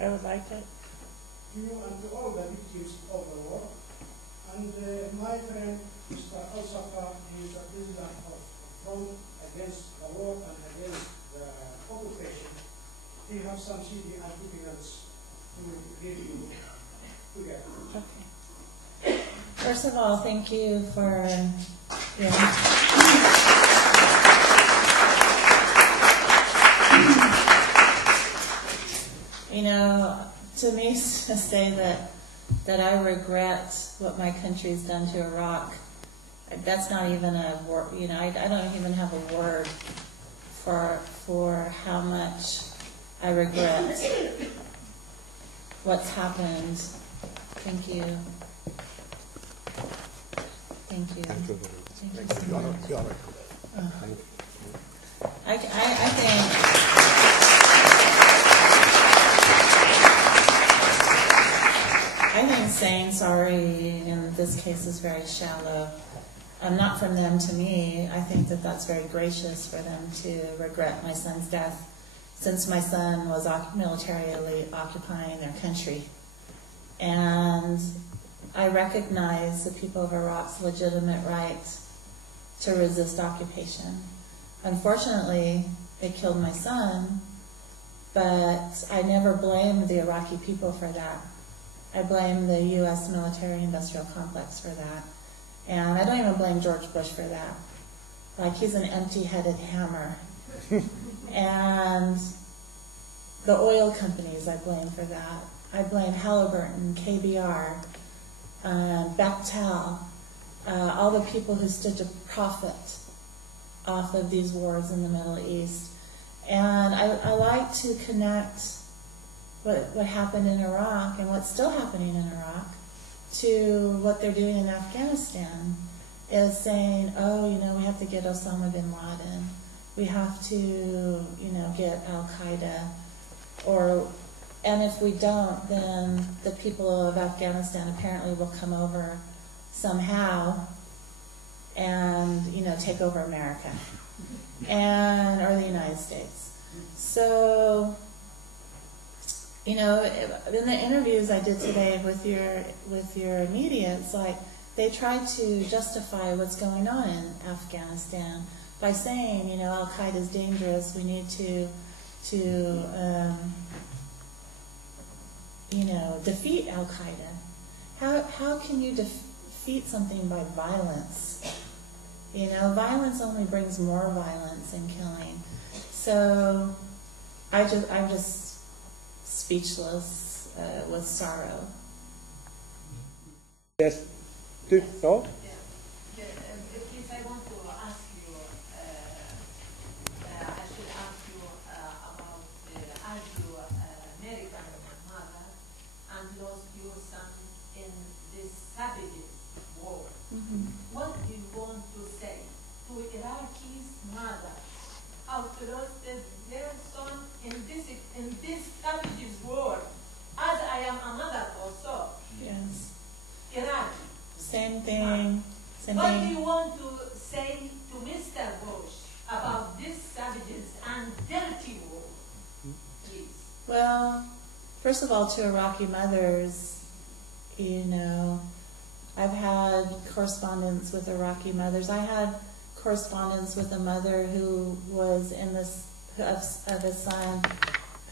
I would like it. To you and to all the victims of the war. And my friend, Mr. Al-Safa, is a president of Front Against the War and Against the Occupation. He has some CD articles to read you together. Okay. First of all, thank you for you know, to me, to say that I regret what my country's done to Iraq, that's not even a word. You know, I don't even have a word for how much I regret what's happened. Thank you. Thank you. Thank you. Thank you so much. I think saying sorry in this case is very shallow. Not from them to me. I think that that's very gracious for them to regret my son's death, since my son was militarily occupying their country. And I recognize the people of Iraq's legitimate right to resist occupation. Unfortunately, they killed my son, but I never blamed the Iraqi people for that. I blame the U.S. military-industrial complex for that. And I don't even blame George Bush for that. Like, he's an empty-headed hammer. And the oil companies I blame for that. I blame Halliburton, KBR, Bechtel, all the people who stood to profit off of these wars in the Middle East. And I like to connect what happened in Iraq and what's still happening in Iraq to what they're doing in Afghanistan, is saying, oh, you know, we have to get Osama bin Laden. We have to, you know, get Al-Qaeda. And if we don't, then the people of Afghanistan apparently will come over somehow and, you know, take over America or the United States. So, you know, in the interviews I did today with your media, it's like they tried to justify what's going on in Afghanistan by saying, you know, Al-Qaeda is dangerous. We need to you know, defeat Al-Qaeda. How can you defeat something by violence? You know, violence only brings more violence and killing. So I'm just speechless with sorrow. Yes. Do no? Please, I want to ask you. I should ask you about as you American mother and lost your son in this savage war. Mm-hmm. What do you want to say to Iraqi's mother after lost their son in this savage war? As I am a mother also. Yes. Iraq. Same thing. What do you want to say to Mr. Bush about this savages and dirty war, please? Well, first of all, to Iraqi mothers, you know, I've had correspondence with Iraqi mothers. I had correspondence with a mother who was in this of a son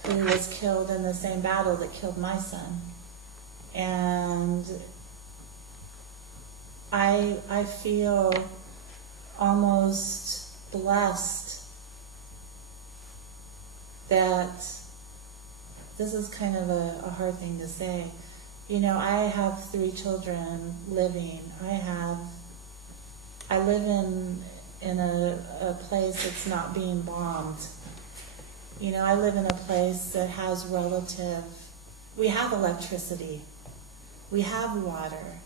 who was killed in the same battle that killed my son, and I feel almost blessed that this is kind of a hard thing to say. You know, I have 3 children living. I live in a place that's not being bombed. You know, I live in a place that has we have electricity, we have water,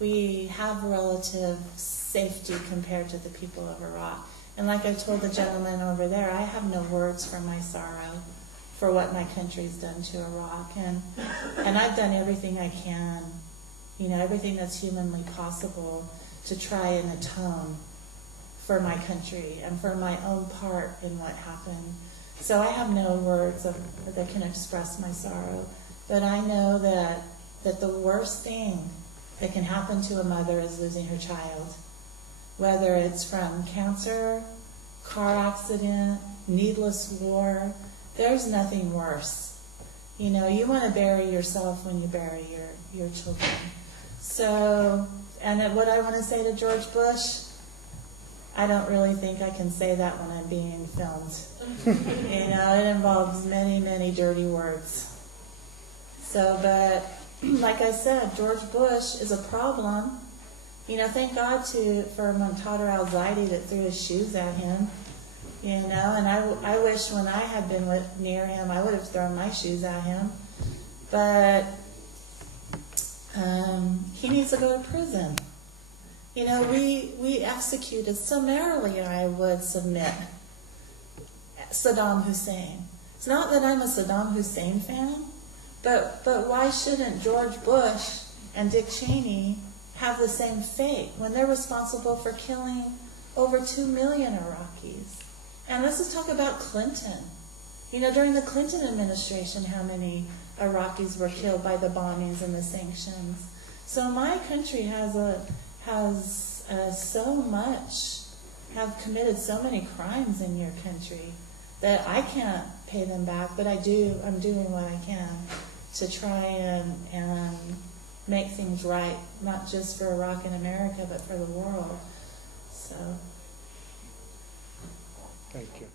we have relative safety compared to the people of Iraq. And like I told the gentleman over there, I have no words for my sorrow for what my country's done to Iraq. And I've done everything I can, you know, everything that's humanly possible to try and atone for my country and for my own part in what happened So I have no words that can express my sorrow. But I know that the worst thing that can happen to a mother is losing her child. Whether it's from cancer, car accident, needless war, there's nothing worse. You know, you want to bury yourself when you bury your children. So, and what I want to say to George Bush, I don't really think I can say that when I'm being filmed. You know, it involves many, many dirty words. So, but like I said, George Bush is a problem. You know, thank God for Montader al-Zaidi that threw his shoes at him. You know, and I wish when I had been near him, I would have thrown my shoes at him. But he needs to go to prison. You know, we executed summarily, I would submit, Saddam Hussein. It's not that I'm a Saddam Hussein fan, but why shouldn't George Bush and Dick Cheney have the same fate when they're responsible for killing over 2 million Iraqis? And let's just talk about Clinton. You know, during the Clinton administration, how many Iraqis were killed by the bombings and the sanctions. So my country have committed so many crimes in your country that I can't pay them back, but I'm doing what I can to try and make things right, not just for Iraq and America, but for the world. So. Thank you.